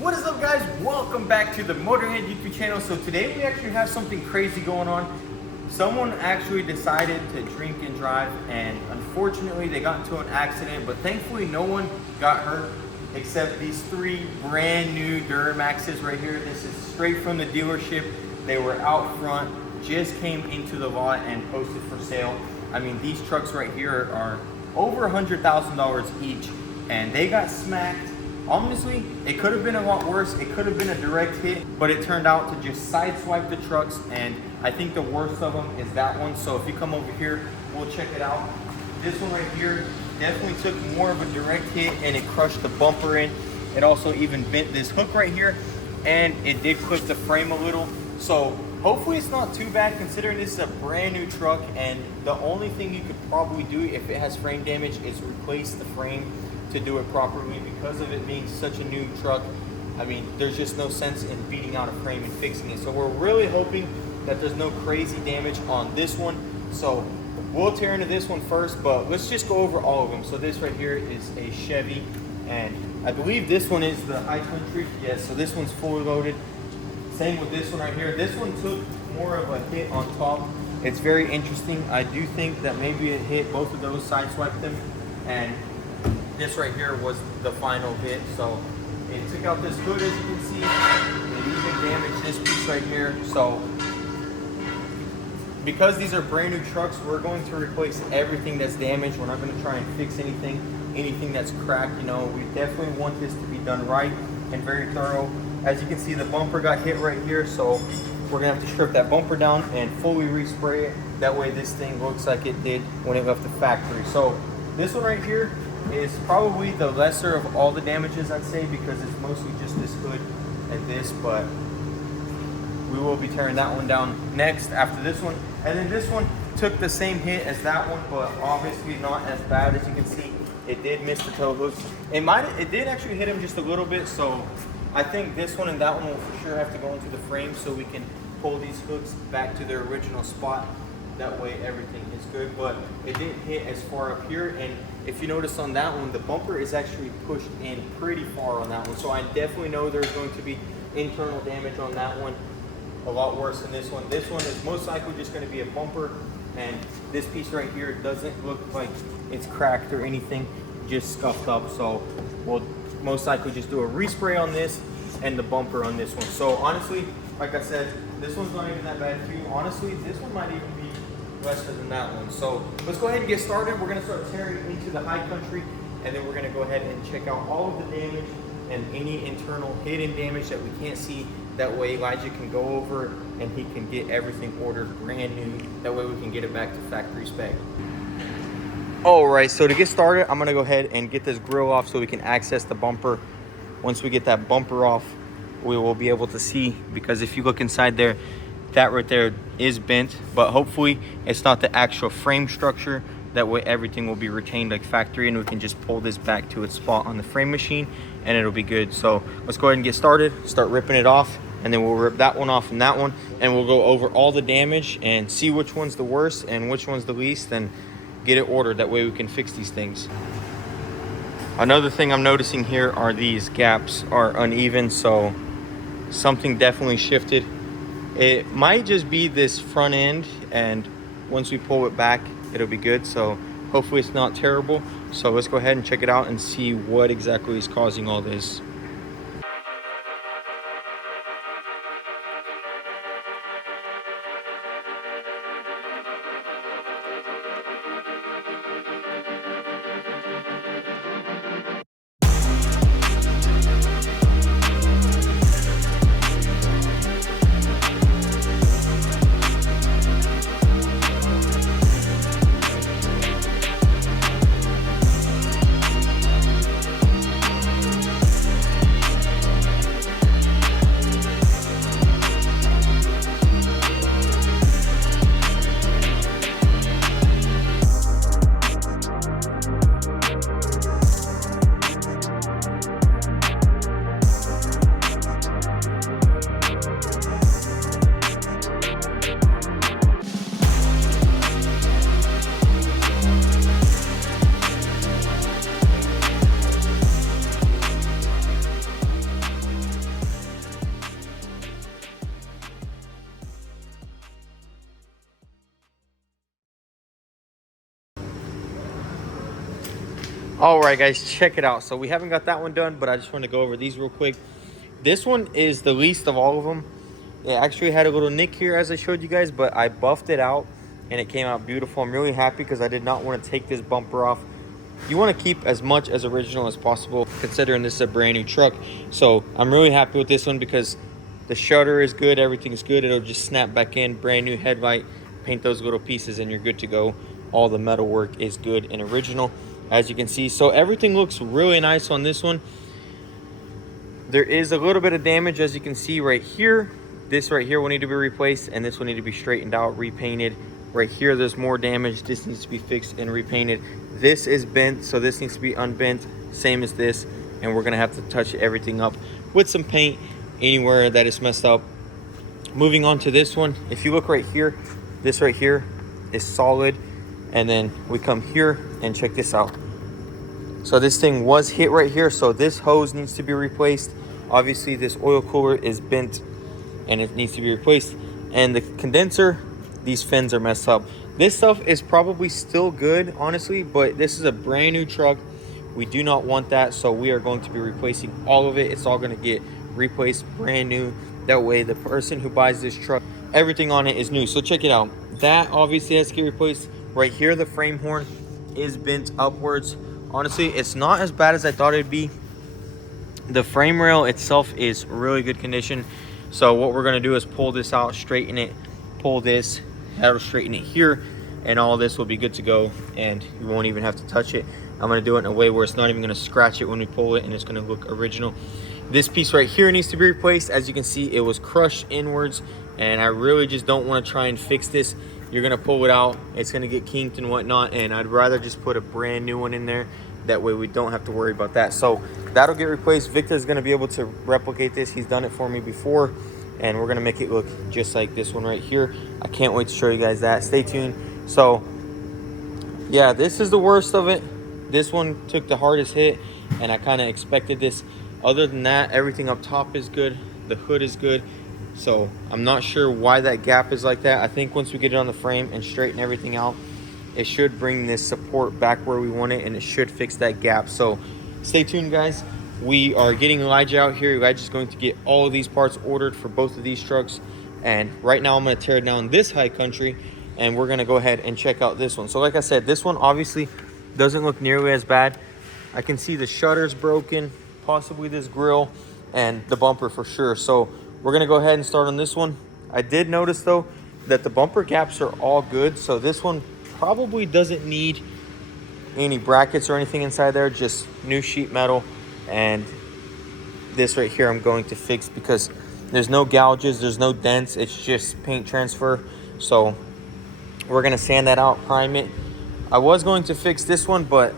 What is up, guys? Welcome back to the Motorhead YouTube channel. So today we actually have something crazy going on. Someone actually decided to drink and drive, and unfortunately they got into an accident, but thankfully no one got hurt except these three brand new Duramaxes right here. This is straight from the dealership. They were out front, just came into the lot and posted for sale. I mean, these trucks right here are over $100,000 each, and they got smacked. Honestly, it could have been a lot worse. It could have been a direct hit, but it turned out to just sideswipe the trucks, and I think the worst of them is that one. So if you come over here, we'll check it out. This one right here definitely took more of a direct hit, and it crushed the bumper in. It also even bent this hook right here, and it did clip the frame a little. So hopefully it's not too bad, considering this is a brand new truck, and the only thing you could probably do if it has frame damage is replace the frame to do it properly. Because of it being such a new truck, I mean, there's just no sense in beating out a frame and fixing it. So we're really hoping that there's no crazy damage on this one. So we'll tear into this one first, but let's just go over all of them. So this right here is a Chevy, and I believe this one is the High Country. Yes, so this one's fully loaded. Same with this one right here. This one took more of a hit on top. It's very interesting. I do think that maybe it hit both of those, sideswiped them, and this right here was the final hit. So it took out this hood, as you can see. It even damaged this piece right here. So because these are brand new trucks, we're going to replace everything that's damaged. We're not going to try and fix anything that's cracked. You know, we definitely want this to be done right and very thorough. As you can see, the bumper got hit right here, so we're gonna have to strip that bumper down and fully respray it. That way this thing looks like it did when it left the factory. So this one right here is probably the lesser of all the damages, I'd say, because it's mostly just this hood and this, but we will be tearing that one down next after this one. And then this one took the same hit as that one, but obviously not as bad. As you can see, it did miss the tow hooks. It did actually hit him just a little bit, so I think this one and that one will for sure have to go into the frame so we can pull these hooks back to their original spot. That way everything is good, but it didn't hit as far up here. And if you notice on that one, the bumper is actually pushed in pretty far on that one. So I definitely know there's going to be internal damage on that one, a lot worse than this one. This one is most likely just going to be a bumper, and this piece right here doesn't look like it's cracked or anything, just scuffed up. So we'll most likely just do a respray on this and the bumper on this one. So honestly, like I said, this one's not even that bad too. Honestly, this one might even be lesser than that one. So let's go ahead and get started. We're gonna start tearing into the High Country, and then we're gonna go ahead and check out all of the damage and any internal hidden damage that we can't see. That way Elijah can go over and he can get everything ordered brand new. That way we can get it back to factory spec. All right, so to get started, I'm gonna go ahead and get this grill off so we can access the bumper. Once we get that bumper off, we will be able to see, because if you look inside there, that right there is bent, but hopefully it's not the actual frame structure. That way everything will be retained like factory, and we can just pull this back to its spot on the frame machine and it'll be good. So let's go ahead and get started, start ripping it off, and then we'll rip that one off and that one, and we'll go over all the damage and see which one's the worst and which one's the least, and get it ordered. That way we can fix these things. Another thing I'm noticing here are these gaps are uneven, so something definitely shifted. It might just be this front end, and once we pull it back, it'll be good. So hopefully it's not terrible. So let's go ahead and check it out and see what exactly is causing all this. All right, guys, check it out. So we haven't got that one done, but I just want to go over these real quick. This one is the least of all of them. It actually had a little nick here, as I showed you guys, but I buffed it out and it came out beautiful. I'm really happy because I did not want to take this bumper off. You want to keep as much as original as possible, considering this is a brand new truck. So I'm really happy with this one because the shutter is good, everything's good. It'll just snap back in, brand new headlight, paint those little pieces and you're good to go. All the metal work is good and original, as you can see. So everything looks really nice on this one. There is a little bit of damage, as you can see right here. This right here will need to be replaced, and this will need to be straightened out, repainted. Right here, there's more damage. This needs to be fixed and repainted. This is bent, so this needs to be unbent, same as this. And we're gonna have to touch everything up with some paint anywhere that is messed up. Moving on to this one, if you look right here, this right here is solid. And then we come here and check this out. So this thing was hit right here, so this hose needs to be replaced. Obviously this oil cooler is bent and it needs to be replaced. And the condenser, these fins are messed up. This stuff is probably still good, honestly, but this is a brand new truck. We do not want that, so we are going to be replacing all of it. It's all going to get replaced brand new. That way the person who buys this truck, everything on it is new. So check it out. That obviously has to get replaced. Right here, the frame horn is bent upwards. Honestly, it's not as bad as I thought it'd be. The frame rail itself is really good condition. So what we're gonna do is pull this out, straighten it, pull this, that'll straighten it here, and all this will be good to go, and you won't even have to touch it. I'm gonna do it in a way where it's not even gonna scratch it when we pull it, and it's gonna look original. This piece right here needs to be replaced. As you can see, it was crushed inwards, and I really just don't wanna try and fix this. You're gonna pull it out, it's gonna get kinked and whatnot, and I'd rather just put a brand new one in there. That way we don't have to worry about that. So that'll get replaced. Victor's gonna be able to replicate this. He's done it for me before, and we're gonna make it look just like this one right here. I can't wait to show you guys that. Stay tuned. So yeah, this is the worst of it. This one took the hardest hit, and I kind of expected this. Other than that, everything up top is good. The hood is good. So I'm not sure why that gap is like that. I think once we get it on the frame and straighten everything out, it should bring this support back where we want it, and it should fix that gap. So stay tuned, guys. We are getting Elijah out here. Elijah's going to get all of these parts ordered for both of these trucks. And right now I'm going to tear down this high country, and we're going to go ahead and check out this one. So like I said, this one obviously doesn't look nearly as bad. I can see the shutters broken, possibly this grill, and the bumper for sure. So we're going to go ahead and start on this one. I did notice though that the bumper gaps are all good. So this one probably doesn't need any brackets or anything inside there, just new sheet metal. And this right here I'm going to fix because there's no gouges, there's no dents, it's just paint transfer. So we're gonna sand that out, prime it. I was going to fix this one, but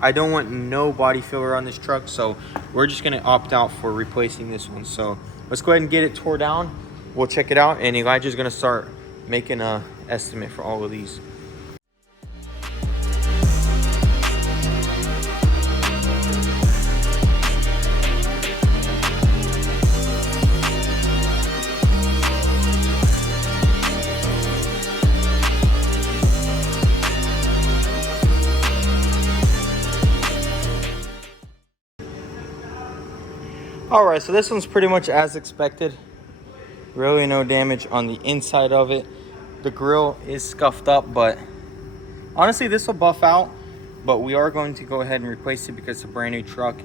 I don't want no body filler on this truck, so we're just gonna opt out for replacing this one. So let's go ahead and get it tore down. We'll check it out, and Elijah's gonna start making a estimate for all of these. All right, so this one's pretty much as expected. Really no damage on the inside of it. The grill is scuffed up, but honestly this will buff out, but we are going to go ahead and replace it because it's a brand new truck,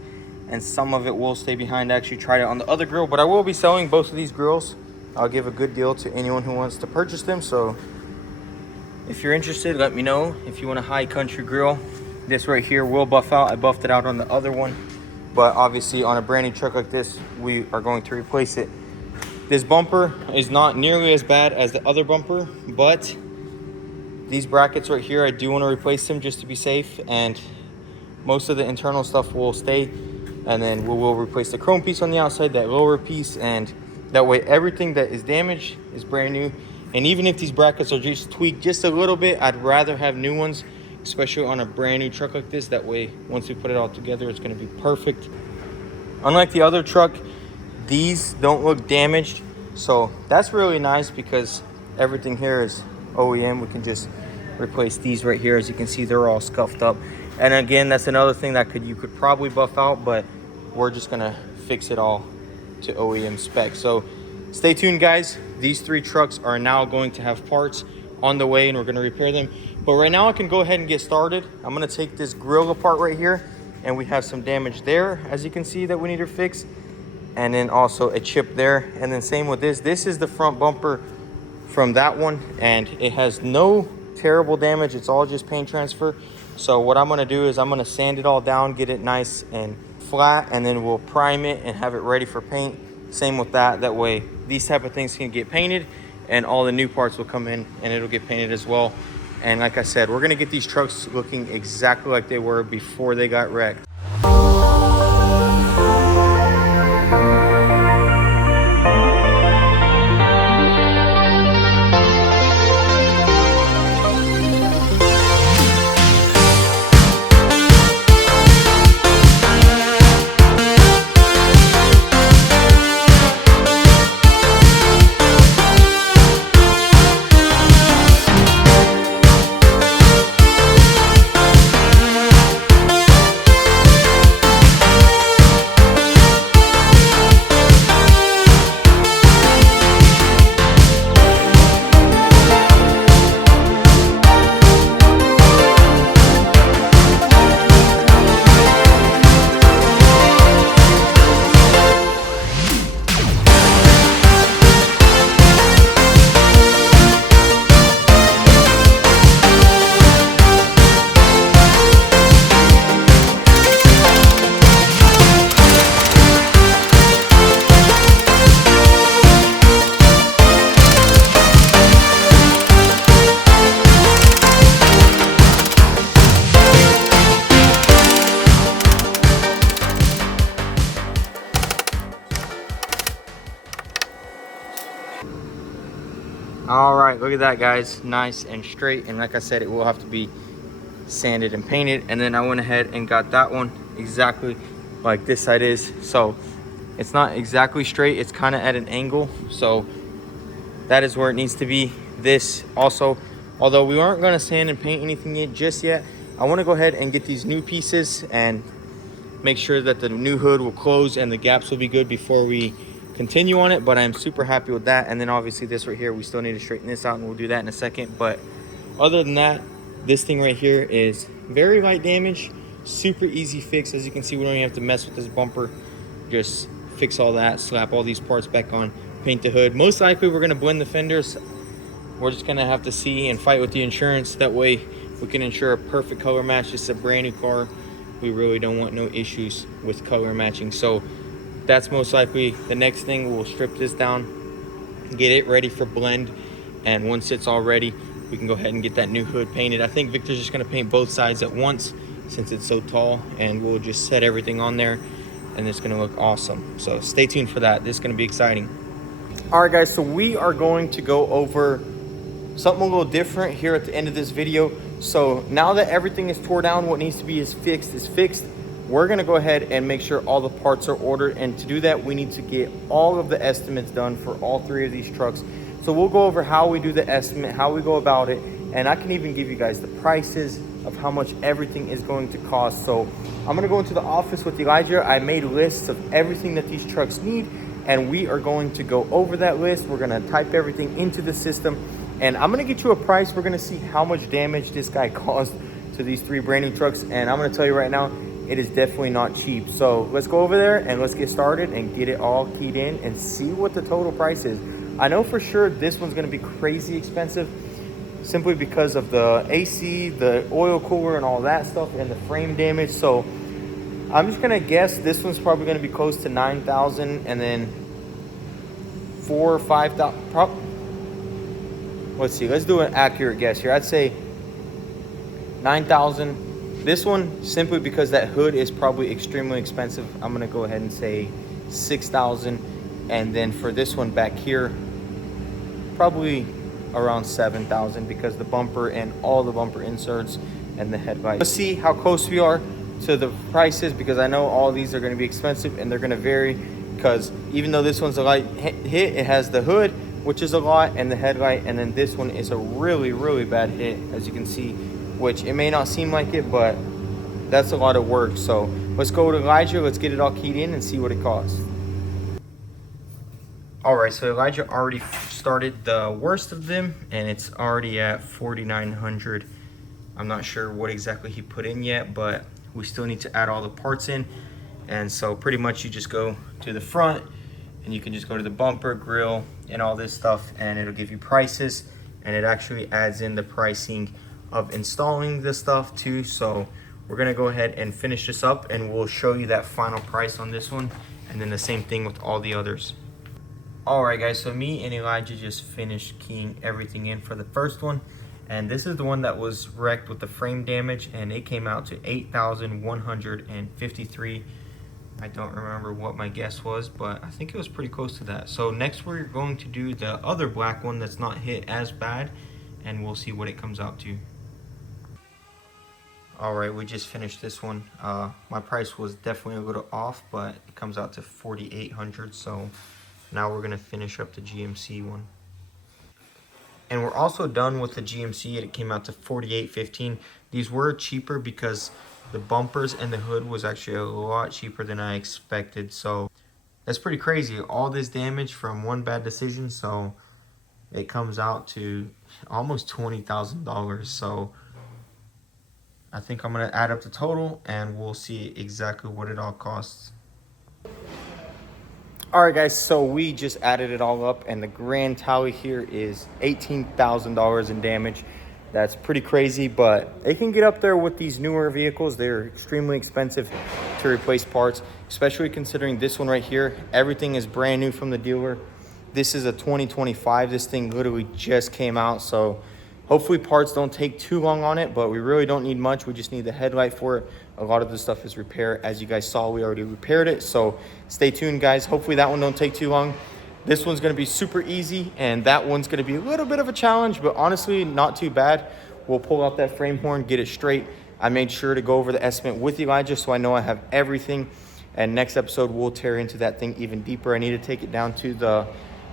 and some of it will stay behind. I actually tried it on the other grill, but I will be selling both of these grills. I'll give a good deal to anyone who wants to purchase them. So if you're interested, let me know. If you want a high country grill, this right here will buff out. I buffed it out on the other one, but obviously on a brand new truck like this, we are going to replace it. This bumper is not nearly as bad as the other bumper, but these brackets right here, I do want to replace them just to be safe, and most of the internal stuff will stay, and then we will replace the chrome piece on the outside, that lower piece, and that way everything that is damaged is brand new. And even if these brackets are just tweaked just a little bit, I'd rather have new ones, especially on a brand new truck like this. That way once we put it all together, it's going to be perfect. Unlike the other truck, these don't look damaged, so that's really nice because everything here is OEM. We can just replace these right here. As you can see, they're all scuffed up. And again, that's another thing that you could probably buff out, but we're just gonna fix it all to OEM spec. So stay tuned, guys. These 3 trucks are now going to have parts on the way and we're gonna repair them. But right now I can go ahead and get started. I'm gonna take this grill apart right here, and we have some damage there, as you can see, that we need to fix. And then also a chip there. And then same with this. This is the front bumper from that one, and it has no terrible damage. It's all just paint transfer. So what I'm gonna do is I'm gonna sand it all down, get it nice and flat, and then we'll prime it and have it ready for paint. Same with that. That way these type of things can get painted and all the new parts will come in and it'll get painted as well. And like I said, we're gonna get these trucks looking exactly like they were before they got wrecked. All right, look at that, guys. Nice and straight. And like I said, it will have to be sanded and painted. And then I went ahead and got that one exactly like this side is. So it's not exactly straight, it's kind of at an angle. So that is where it needs to be. This also, although we aren't going to sand and paint anything yet just yet, I want to go ahead and get these new pieces and make sure that the new hood will close and the gaps will be good before we continue on it. But I'm super happy with that. And then obviously this right here, we still need to straighten this out and we'll do that in a second. But other than that, this thing right here is very light damage, super easy fix. As you can see, we don't even have to mess with this bumper. Just fix all that, slap all these parts back on, paint the hood. Most likely we're going to blend the fenders. We're just going to have to see and fight with the insurance. That way we can ensure a perfect color match. This is a brand new car. We really don't want no issues with color matching. So that's most likely the next thing. We'll strip this down, get it ready for blend, and once it's all ready, we can go ahead and get that new hood painted. I think Victor's just going to paint both sides at once since it's so tall, and we'll just set everything on there and it's going to look awesome. So stay tuned for that. This is going to be exciting. All right, guys, so we are going to go over something a little different here at the end of this video. So now that everything is tore down, what needs to be is fixed. We're going to go ahead and make sure all the parts are ordered, and to do that we need to get all of the estimates done for all 3 of these trucks. So we'll go over how we do the estimate, how we go about it, and I can even give you guys the prices of how much everything is going to cost. So I'm going to go into the office with Elijah. I made lists of everything that these trucks need, and we are going to go over that list. We're going to type everything into the system, and I'm going to get you a price. We're going to see how much damage this guy caused to these 3 brand new trucks, and I'm going to tell you right now, it is definitely not cheap. So let's go over there and let's get started and get it all keyed in and see what the total price is. I know for sure this one's going to be crazy expensive simply because of the AC, the oil cooler, and all that stuff, and the frame damage. So I'm just going to guess this one's probably going to be close to $9,000, and then 4 or 5,000. Let's see. Let's do an accurate guess here. I'd say 9,000. This one, simply because that hood is probably extremely expensive, I'm going to go ahead and say 6,000. And then for this one back here, probably around 7,000 because the bumper and all the bumper inserts and the headlight. Let's see how close we are to the prices, because I know all these are going to be expensive and they're going to vary, because even though this one's a light hit, it has the hood, which is a lot, and the headlight, and then this one is a really, really bad hit, as you can see, which it may not seem like it, but that's a lot of work. So let's go to Elijah, let's get it all keyed in and see what it costs. All right, so Elijah already started the worst of them, and it's already at 4,900. I'm not sure what exactly he put in yet, but we still need to add all the parts in. And so pretty much you just go to the front and you can just go to the bumper, grill, and all this stuff, and it'll give you prices, and it actually adds in the pricing of installing this stuff too. So we're gonna go ahead and finish this up, and we'll show you that final price on this one, and then the same thing with all the others. All right guys, so me and Elijah just finished keying everything in for the first one, and this is the one that was wrecked with the frame damage, and it came out to 8,153. I don't remember what my guess was, but I think it was pretty close to that. So next we're going to do the other black one that's not hit as bad, and we'll see what it comes out to. All right, we just finished this one. My price was definitely a little off, but it comes out to 4,800. So now we're gonna finish up the GMC one. And we're also done with the GMC, and it came out to 4,815. These were cheaper because the bumpers and the hood was actually a lot cheaper than I expected. So that's pretty crazy. All this damage from one bad decision. So it comes out to almost $20,000. So I think I'm gonna add up the total and we'll see exactly what it all costs. All right guys, so we just added it all up, and the grand tally here is $18,000 in damage. That's pretty crazy, but it can get up there with these newer vehicles. They're extremely expensive to replace parts, especially considering this one right here. Everything is brand new from the dealer. This is a 2025. This thing literally just came out, so hopefully parts don't take too long on it, but we really don't need much. We just need the headlight for it. A lot of the stuff is repair. As you guys saw, we already repaired it, so stay tuned guys. Hopefully that one don't take too long. This one's gonna be super easy, and that one's gonna be a little bit of a challenge, but honestly not too bad. We'll pull out that frame horn, get it straight. I made sure to go over the estimate with Elijah so I know I have everything, and next episode we'll tear into that thing even deeper. I need to take it down to the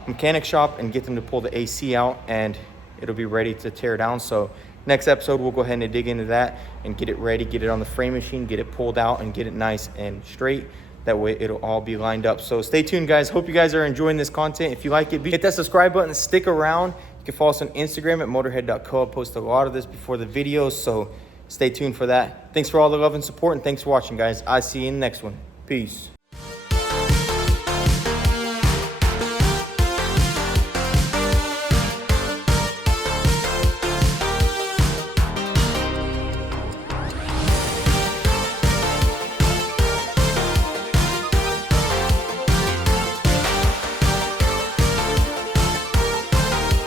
mechanic shop and get them to pull the AC out, and it'll be ready to tear down. So next episode we'll go ahead and dig into that and get it ready, get it on the frame machine, get it pulled out, and get it nice and straight. That way it'll all be lined up. So stay tuned guys. Hope you guys are enjoying this content. If you like it, hit that subscribe button, stick around. You can follow us on Instagram at motorhead.co. I post a lot of this before the videos, so stay tuned for that. Thanks for all the love and support, and thanks for watching guys. I'll see you in the next one. Peace.